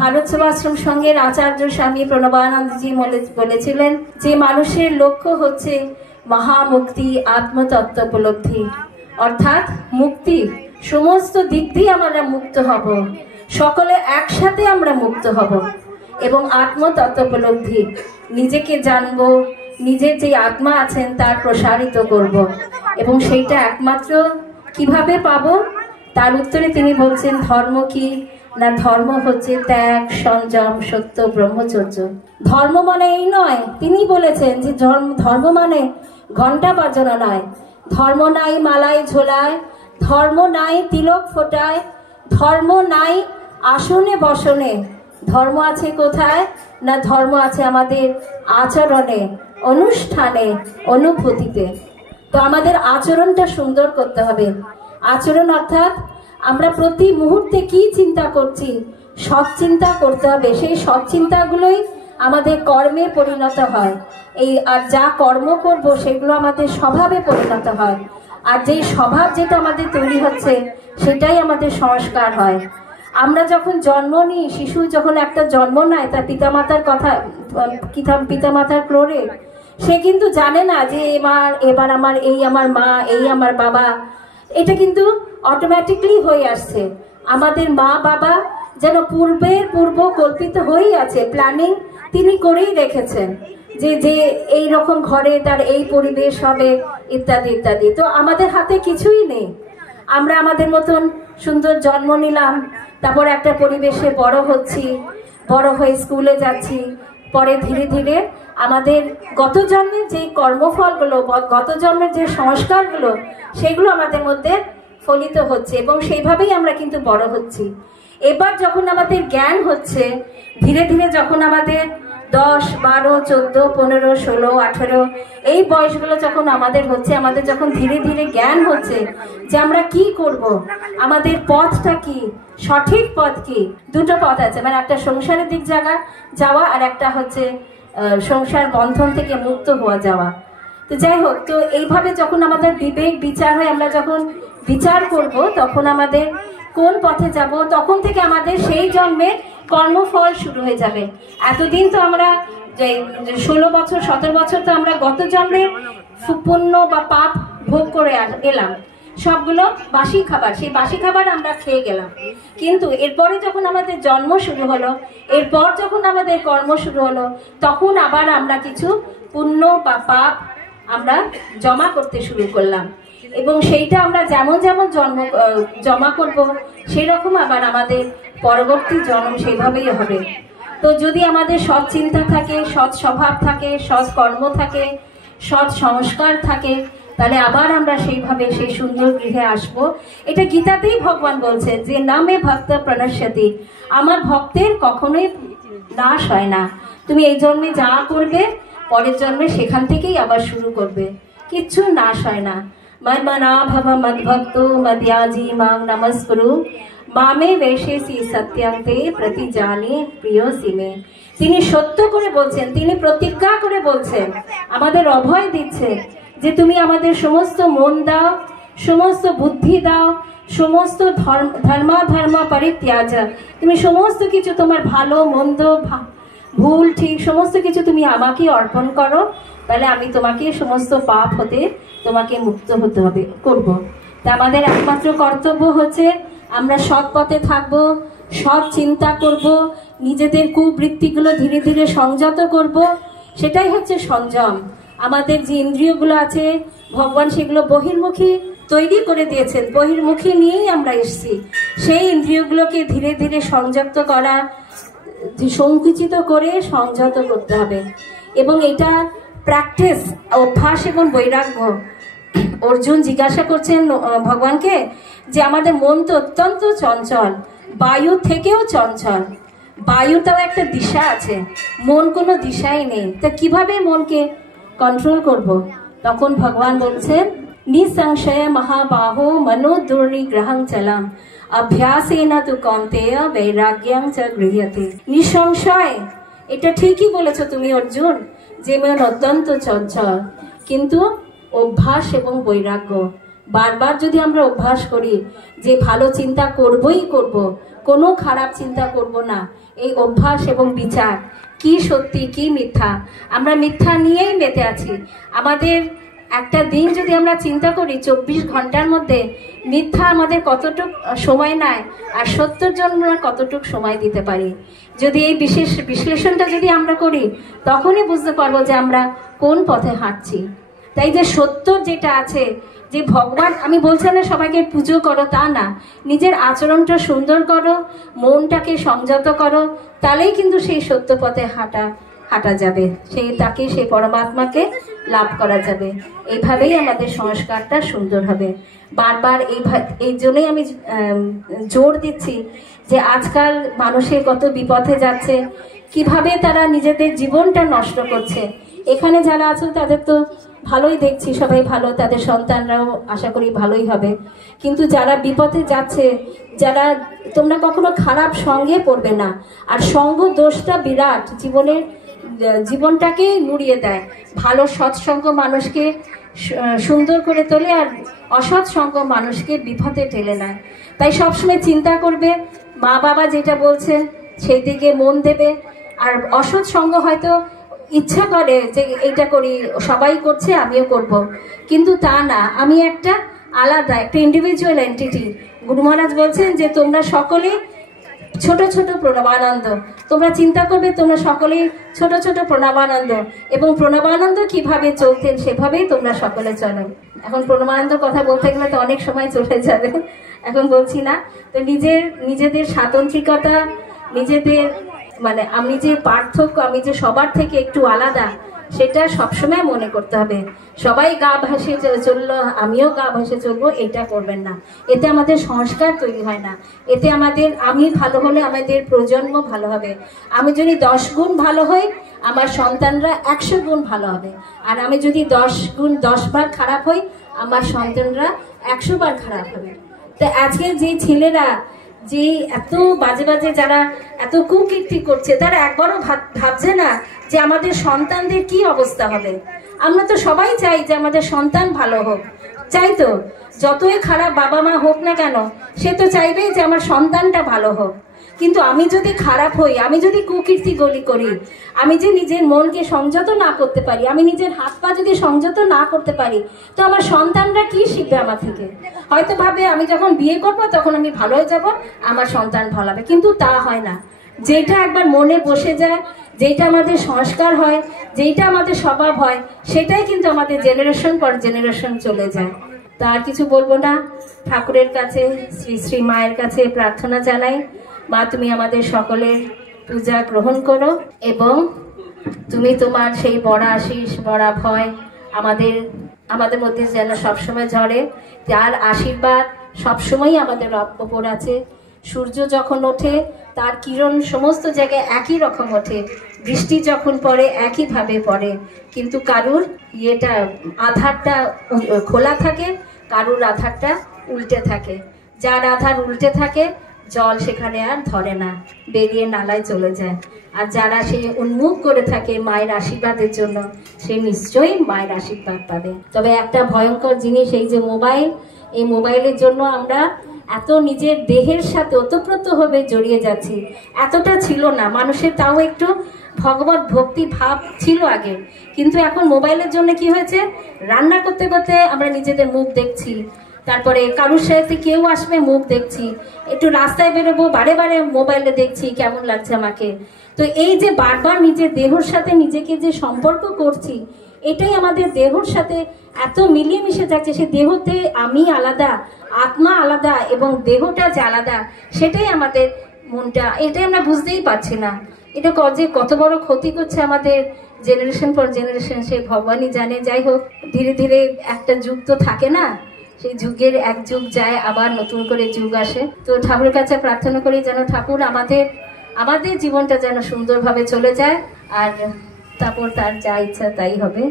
ভারত সেবাশ্রম সংঘের আচার্য স্বামী প্রণবানন্দজি বলেছিলেন যে মানুষের লক্ষ্য হচ্ছে মহামুক্তি, আত্মতত্ত্ব উপলব্ধি, অর্থাৎ মুক্তি। সমস্ত দিক দিয়ে আমরা মুক্ত হব, সকলে একসাথে আমরা মুক্ত হব এবং আত্মতত্ত্ব উপলব্ধি, নিজেকে জানবো, নিজের যে আত্মা আছেন তার প্রসারিত করব এবং সেইটা একমাত্র কিভাবে পাবো তার উত্তরে তিনি বলছেন ধর্ম কি না, ধর্ম হচ্ছে ত্যাগ, সংযম, সত্য, ব্রহ্মচর্য। ধর্ম মানে এই নয়, তিনি বলেছেন যে ধর্ম মানে ঘন্টা বাজানো নয়, ধর্ম নাই মালায় ঝোলায়, ধর্ম নাই তিলক ফোটায়, ধর্ম নাই আসনে বসনে, ধর্ম আছে কোথায় না, ধর্ম আছে আমাদের আচরণে, অনুষ্ঠানে, অনুভূতিতে। তো আমাদের আচরণটা সুন্দর করতে হবে। আচরণ অর্থাৎ আমরা প্রতি মুহূর্তে কি চিন্তা করছি, সৎ চিন্তা করতে হবে। সেই সৎ চিন্তাগুলোই আমাদের কর্মে পরিণত হয়। আর যা কর্ম করব সেগুলো আমাদের স্বভাবে পরিণত হয়। আর যেই স্বভাব যেটা আমাদের তৈরি হচ্ছে সেটাই আমাদের সংস্কার হয়। আমরা যখন জন্ম নিই, শিশু যখন একটা জন্ম নেয় তার পিতামাতার কথা, পিতামাতার ক্রোড়ে, সে কিন্তু জানে না যে এবার আমার এই আমার মা, এই আমার বাবা। এটা কিন্তু অটোমেটিকলি হয়ে আসছে। আমাদের মা বাবা যেন পূর্ব কল্পিত হয়েই আছে, প্ল্যানিং তিনি করেই রেখেছেন যে এই রকম ঘরে তার এই পরিবেশ হবে ইত্যাদি ইত্যাদি। তো আমাদের হাতে কিছুই নেই। আমরা আমাদের মতন সুন্দর জন্ম নিলাম, তারপর একটা পরিবেশে বড় হচ্ছি, বড় হয়ে স্কুলে যাচ্ছি, পরে ধীরে ধীরে আমাদের গত জন্মের যে কর্মফলগুলো, গত জন্মের যে সংস্কারগুলো, সেগুলো আমাদের মধ্যে ফলিত হচ্ছে এবং সেইভাবেই আমরা কিন্তু বড় হচ্ছি। এবার যখন আমাদের জ্ঞান হচ্ছে, ধীরে ধীরে যখন আমাদের 10, 12, 14, 15, 16, 18 এই বয়সগুলো যখন আমাদের হচ্ছে, আমাদের যখন ধীরে ধীরে জ্ঞান হচ্ছে যে আমরা কি করব, আমাদের পথটা কি, সঠিক পথ কি। দুটো পথ আছে, মানে একটা সংসারের দিক যাওয়া আর একটা হচ্ছে সংসার বন্ধন থেকে মুক্ত হওয়া যাওয়া। তো যাই হোক, তো এইভাবে যখন আমাদের বিবেক বিচার হয়, আমরা যখন বিচার করব তখন আমাদের কোন পথে যাব, তখন থেকে আমাদের সেই জন্মে কর্মফল শুরু হয়ে যাবে। এতদিন তো আমরা 16 বছর 17 বছর তো আমরা গত জন্মে পুণ্য বা পাপ ভোগ করে এলাম, সবগুলো বাসি খাবার, সেই বাসি খাবার আমরা খেয়ে গেলাম। কিন্তু এরপরে যখন আমাদের জন্ম শুরু হলো, এরপর যখন আমাদের কর্ম শুরু হলো, তখন আবার আমরা কিছু পুণ্য বা পাপ আমরা জমা করতে শুরু করলাম এবং সেইটা আমরা যেমন যেমন জমা করব সেই রকম আবার আমাদের পরবর্তী জন্ম সেইভাবেই হবে। তো যদি আমাদের সৎ চিন্তা থাকে, সৎ স্বভাব থাকে, সৎ কর্ম থাকে, সৎ সংস্কার থাকে, তাহলে আবার আমরা সেইভাবে সেই সুন্দর গৃহে আসব। এটা গীতাতেই ভগবান বলছে যে নামে ভক্ত প্রণশ্যতি, আমার ভক্তের কখনোই নাশ হয় না। তুমি এই জন্মে যা করবে পরের জন্মে সেখান থেকেই আবার শুরু করবে, কিচ্ছু নাশ হয় না। মন্মনা ভব মদ্ভক্ত মদ্যাজি মাং নমস্কুরু মামে বেশেসি সত্যন্তে প্রতি জানে প্রিয় সিমে। তিনি সত্য করে বলছেন, তিনি প্রতিজ্ঞা করে বলছেন, আমাদের অভয় দিচ্ছে যে তুমি আমাদের সমস্ত মন দাও, সমস্ত বুদ্ধি দাও, সমস্ত ধর্ম পরিত্যাজ, তুমি সমস্ত কিছু তোমার ভালো মন্দ ভুল ঠিক সমস্ত কিছু তুমি আমাকে অর্পণ করো, তাহলে আমি তোমাকে সমস্ত পাপ হতে তোমাকে মুক্ত হতে হবে করব। তা আমাদের একমাত্র কর্তব্য হচ্ছে আমরা সৎ পথে থাকবো, সৎ চিন্তা করব, নিজেদের কুবৃত্তিগুলো ধীরে ধীরে সংযত করব, সেটাই হচ্ছে সংযম। আমাদের যে ইন্দ্রিয়গুলো আছে ভগবান সেগুলো বহির্মুখী তৈরি করে দিয়েছেন, বহির্মুখী নিয়েই আমরা এসেছি। সেই ইন্দ্রিয়গুলোকে ধীরে ধীরে সংযত করা, সংকুচিত করে সংযত করতে হবে। এবং এটা প্র্যাকটিস, অভ্যাস এবং বৈরাগ্য। অর্জুন জিজ্ঞাসা করছেন ভগবানকে যে আমাদের মন তো অত্যন্ত চঞ্চল, বায়ু থেকেও চঞ্চল, বায়ুটাও একটা দিশা আছে, মন কোনো দিশাই নেই, তা কিভাবে মনকে কন্ট্রোল করব? তখন ভগবান বলছেন নিঃসংশয় মহাবাহো মনো দুর্নিগ্রহং চলাম অভ্যাসেন তু কৌন্তেয় বৈরাগ্যং চ গৃহ্যতে। নিঃসংশয়, এটা ঠিকই বলেছো তুমি অর্জুন, যে মন অত্যন্ত চঞ্চল, কিন্তু অভ্যাস এবং বৈরাগ্য, বারবার যদি আমরা অভ্যাস করি যে ভালো চিন্তা করবই করব, কোনো খারাপ চিন্তা করব না, এই অভ্যাস এবং বিচার কি সত্যি কি মিথ্যা, আমরা মিথ্যা নিয়েই মেতে আছি। আমাদের একটা দিন যদি আমরা চিন্তা করি 24 ঘন্টার মধ্যে মিথ্যা আমাদের কতটুক সময় নেয় আর সত্যের জন্য কতটুক সময় দিতে পারি, যদি এই বিশেষ বিশ্লেষণটা যদি আমরা করি তখনই বুঝতে পারবো যে আমরা কোন পথে হাঁটছি। তাই যে সত্য যেটা আছে, যে ভগবান, আমি বলছি না সবাইকে পুজো করো তা না, নিজের আচরণটা সুন্দর করো, মনটাকে সংযত করো, তাহলেই কিন্তু সেই সত্য পথে হাঁটা যাবে, সেই পরমাত্মাকে লাভ করা যাবে। এইভাবেই আমাদের সংস্কারটা সুন্দর হবে। বারবার এই জন্যই আমি জোর দিচ্ছি যে আজকাল মানুষের কত বিপথে যাচ্ছে, কিভাবে তারা নিজেদের জীবনটা নষ্ট করছে। এখানে যারা আছেন তাদের তো ভালোই দেখছি, সবাই ভালো, তাদের সন্তানরাও আশা করি ভালোই হবে, কিন্তু যারা বিপথে যাচ্ছে, যারা, তোমরা কখনো খারাপ সঙ্গে পড়বে না। আর সঙ্গ দোষটা বিরাট, জীবনটাকে নুড়িয়ে দেয়। ভালো সৎসঙ্গ মানুষকে সুন্দর করে তোলে, আর অসৎ সঙ্গ মানুষকে বিপথে ঠেলে নেয়। তাই সবসময় চিন্তা করবে, মা বাবা যেটা বলছেন সেই দিকে মন দেবে। আর অসৎ সঙ্গ হয়তো ইচ্ছা করে যে এইটা করি, সবাই করছে আমিও করব, কিন্তু তা না, আমি একটা আলাদা, একটা ইন্ডিভিজুয়াল এন্টিটি। গুরু মহারাজ বলছেন যে তোমরা সকলে ছোট ছোট প্রণবানন্দ, তোমরা চিন্তা করবে তোমরা সকলেই ছোট ছোট প্রণবানন্দ, এবং প্রণবানন্দ কিভাবে চলতেন সেভাবেই তোমরা সকলে চলো। এখন প্রণবানন্দ কথা বলতে গেলে তো অনেক সময় চলে যাবে, এখন বলছি না। তো নিজেদের স্বাতন্ত্রিকতা, নিজেদের আমি যে পার্থক্য, আমি যে সবার থেকে একটু আলাদা, সেটা সবসময় মনে করতে হবে। সবাই গা ভাসে চললো, আমিও গা ভাসে চলবো, এটা করবেন না। এতে আমাদের সংস্কার তৈরি হয় না। এতে আমি ভালো হলে আমাদের প্রজন্ম ভালো হবে। আমি যদি 10 গুণ ভালো হই, আমার সন্তানরা 100 গুণ ভালো হবে। আর আমি যদি 10 বার খারাপ হই, আমার সন্তানরা 100 বার খারাপ হবে। তো আজকে যে ছেলেরা যে এত বাজে বাজে, যারা এত কুকীর্তি করছে, তারা একবারও ভাবছে না যে আমাদের সন্তানদের কি অবস্থা হবে। আমরা তো সবাই চাই যে আমাদের সন্তান ভালো হোক, চাই তো, যতই খারাপ বাবা মা হোক না কেন, সে তো চাইবে যে আমার সন্তানটা ভালো হোক। কিন্তু আমি যদি খারাপ হই, আমি যদি কুকীর্তি গলি করি, আমি যে নিজের মনকে সংযত না করতে পারি, আমি নিজের হাত পা যদি সংযত না করতে পারি, তো আমার সন্তানরা কি শিখবে আমার থেকে? হয়তো ভাবে আমি যখন বিয়ে করবো তখন আমি ভালো হয়ে যাবো, আমার সন্তান ভালো হবে, কিন্তু তা হয় না। যেটা একবার মনে বসে যায়, যেটা আমাদের সংস্কার হয়, যেটা আমাদের স্বভাব হয়, সেটাই কিন্তু আমাদের জেনারেশন পর জেনারেশন চলে যায়। তা আর কিছু বলবো না। ঠাকুরের কাছে, শ্রী শ্রী মায়ের কাছে প্রার্থনা জানাই, মা তুমি আমাদের সকলের পূজা গ্রহণ করো, এবং তুমি তোমার সেই বড় আশিস, বড় ভয় আমাদের মধ্যে যেন সবসময় ঝরে। যার আশীর্বাদ সবসময় আমাদের ওপর আছে। সূর্য যখন ওঠে তার কিরণ সমস্ত জায়গায় একই রকম ওঠে, বৃষ্টি যখন পড়ে একইভাবে পড়ে, কিন্তু কারুর আধারটা খোলা থাকে, কারুর আধারটা উল্টে থাকে। যার আধার উল্টে থাকে, জল সেখানে আর ধরে না, বেরিয়ে নালায় চলে যায়। আর যারা সে উন্মুখ করে থাকে মায়ের আশীর্বাদের জন্য, সে নিশ্চয়ই মায়ের আশীর্বাদ পাবে। তবে একটা ভয়ঙ্কর জিনিস এই যে মোবাইল, এই মোবাইলের জন্য আমরা এত নিজের দেহের সাথে ওতপ্রোতভাবে জড়িয়ে যাচ্ছি। এতটা ছিল না মানুষের, তাও একটু ভগবত ভক্তি ভাব ছিল আগে, কিন্তু এখন মোবাইলের জন্য কি হয়েছে, রান্না করতে করতে আমরা নিজেদের মুখ দেখছি, তারপরে কারুর সাথে কেউ আসবে মুখ দেখছি, একটু রাস্তায় বেরোবো বারে বারে মোবাইলে দেখছি কেমন লাগছে আমাকে। তো এই যে বারবার নিজের দেহর সাথে নিজেকে যে সম্পর্ক করছি, এটাই আমাদের দেহর সাথে এত মিলিয়ে মিশে যাচ্ছে। সে দেহতে আমি আলাদা, আত্মা আলাদা এবং দেহটা যে আলাদা, সেটাই আমাদের মনটা, এটাই আমরা বুঝতেই পারছি না। এটা যে কত বড় ক্ষতি করছে আমাদের জেনারেশন পর জেনারেশন, সে ভগবানই জানে। যাই হোক, ধীরে ধীরে একটা যুগ তো থাকে না, সেই যুগের এক যুগ যায়, আবার নতুন করে যুগ আসে। তো ঠাকুরের কাছে প্রার্থনা করি যেন ঠাকুর আমাদের জীবনটা যেন সুন্দরভাবে চলে যায়, আর তারপর তার যা ইচ্ছা তাই হবে।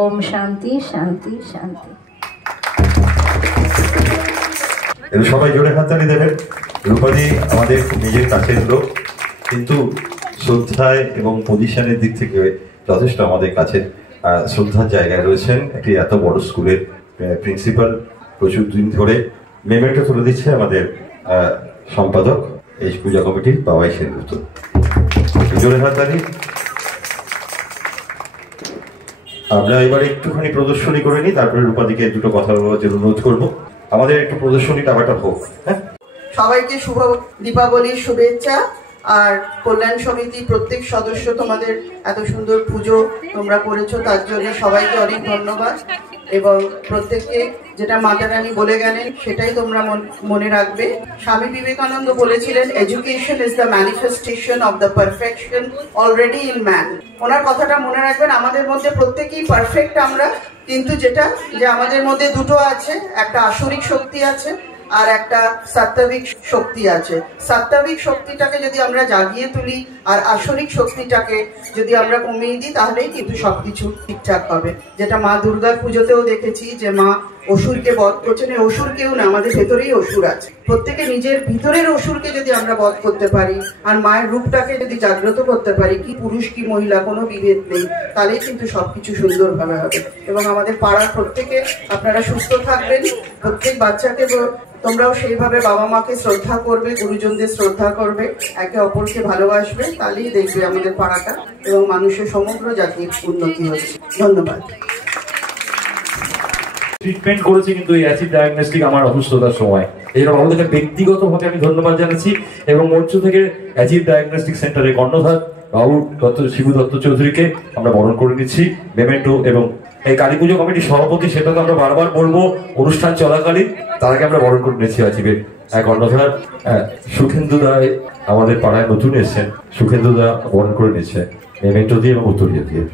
ওম শান্তি শান্তি শান্তি। সবাই জোরে হাততালি দেবেন। রূপাদি আমাদের নিজের কাছের লোক, কিন্তু শ্রদ্ধায় এবং পজিশনের দিক থেকে যথেষ্ট আমাদের কাছে শ্রদ্ধার জায়গায় রয়েছেন। একটি এত বড় স্কুলের প্রিন্সিপাল, প্রচুর দিন ধরে। মেমেন্টো তুলে দিচ্ছে আমাদের সম্পাদক এই পূজা কমিটির বাবাই সেনগুপ্ত। জোরে হাততালি। আমরা এবারে একটুখানি প্রদর্শনী করে নিই, তারপরে রূপাদিকে দুটো কথা বলার জন্য অনুরোধ করবো। আমাদের একটু প্রদর্শনী ব্যাপারটা হোক। হ্যাঁ, সবাইকে শুভ দীপাবলির শুভেচ্ছা। আর কল্যাণ সমিতি প্রত্যেক সদস্য, তোমাদের এত সুন্দর পুজো তোমরা করেছো, তার জন্য সবাইকে অনেক ধন্যবাদ। এবং প্রত্যেককে যেটা মাতা রানী বলে গেলেন সেটাই তোমরা মনে রাখবে। স্বামী বিবেকানন্দ বলেছিলেন, education is the manifestation of the perfection already in man. ওনার কথাটা মনে রাখবেন। আমাদের মধ্যে প্রত্যেকেই পারফেক্ট আমরা, কিন্তু যেটা যে আমাদের মধ্যে দুটো আছে, একটা আসরিক শক্তি আছে আর একটা সাত্ত্বিক শক্তি আছে। সাত্ত্বিক শক্তিটাকে যদি আমরা জাগিয়ে তুলি আর আসরিক শক্তিটাকে যদি আমরা কমিয়ে দিই, তাহলেই কিন্তু সবকিছু ঠিকঠাক হবে। যেটা মা দুর্গার পুজোতেও দেখেছি যে মা অসুরকে বধ করছেন। অসুর কেউ না, আমাদের ভেতরেই অসুর আছে। প্রত্যেকে নিজের ভিতরের অসুরকে যদি আমরা বধ করতে পারি আর মায়ের রূপটাকে যদি জাগ্রত করতে পারি, কি পুরুষ কি মহিলা কোনো বিভেদ নেই, তাহলেই কিন্তু সবকিছু সুন্দরভাবে হবে। এবং আমাদের পাড়ার প্রত্যেকে আপনারা সুস্থ থাকবেন। প্রত্যেক বাচ্চাকে তোমরাও সেইভাবে বাবা মাকে শ্রদ্ধা করবে, গুরুজনদের শ্রদ্ধা করবে, একে অপরকে ভালোবাসবে, তাহলেই দেখবে আমাদের পাড়াটা এবং মানুষের সমগ্র জাতির উন্নতি হচ্ছে। ধন্যবাদ। ট্রিটমেন্ট করেছে কিন্তু এই অ্যাসিড ডায়াগনস্টিক আমার অসুস্থতার সময়, এই জন্য আমাদেরকে ব্যক্তিগতভাবে আমি ধন্যবাদ জানাচ্ছি। এবং মঞ্চ থেকে অ্যাসিড ডায়াগনস্টিক সেন্টারের কর্ণধার বাবু শিবু দত্ত চৌধুরীকে আমরা বরণ করে নিচ্ছি মেমেন্টো। এবং এই কালী পুজো কমিটির সভাপতি, সেটা তো আমরা বারবার বলবো অনুষ্ঠান চলাকালীন, তার আগে আমরা বরণ করে নিচ্ছি আজীবের কর্ণধার সুখেন্দু দা। আমাদের পাড়ায় নতুন এসেছেন, সুখেন্দু দা বরণ করে নিচ্ছে মেমেন্টো দিয়ে এবং উত্তরিয়া দিয়ে।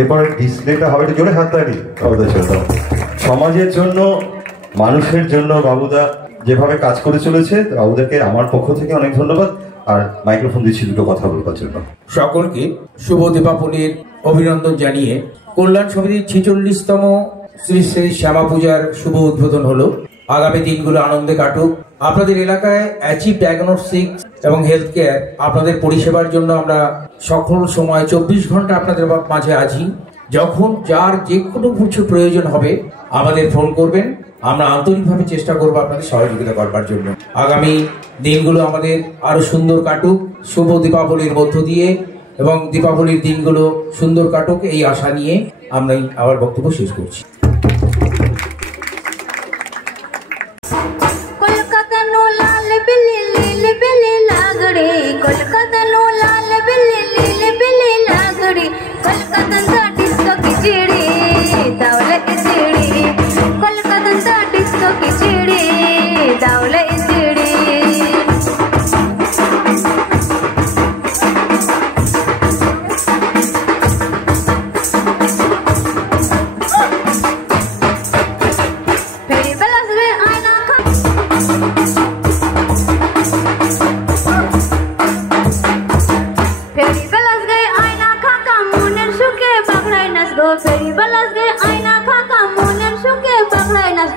এরপর ডিসপ্লেটা হবে, জোরে হাততালি। সমাজের জন্য, মানুষের জন্য বাবুদা যেভাবে কাজ করে চলেছে, বাবুদাকে আমার পক্ষ থেকে অনেক ধন্যবাদ। আর মাইক্রোফোন দিচ্ছি দুটো কথা বলবার জন্য। সকলকে শুভ দীপাবলির অভিনন্দন জানিয়ে কল্যাণ সমিতির 46তম শ্রী শ্রী শ্যামা পূজার শুভ উদ্বোধন হলো। আগামী দিনগুলো আনন্দে কাটুক। আপনাদের এলাকায় অ্যাচিভ ডায়াগনস্টিক এবং হেলথ কেয়ার আপনাদের পরিষেবার জন্য আমরা সকল সময় 24 ঘন্টা আপনাদের মাঝে আছি। যখন যার যে কোনো কিছু প্রয়োজন হবে আমাদের ফোন করবেন, আমরা আন্তরিকভাবে চেষ্টা করবো আপনাদের সহযোগিতা করবার জন্য। আগামী দিনগুলো আমাদের আরো সুন্দর কাটুক শুভ দীপাবলির মধ্য দিয়ে, এবং দীপাবলির দিনগুলো সুন্দর কাটুক এই আশা নিয়ে আমরা আবার বক্তব্য শেষ করছি। फेरी बलस गे आईना खाका मोनर सुके पकड़ाई नस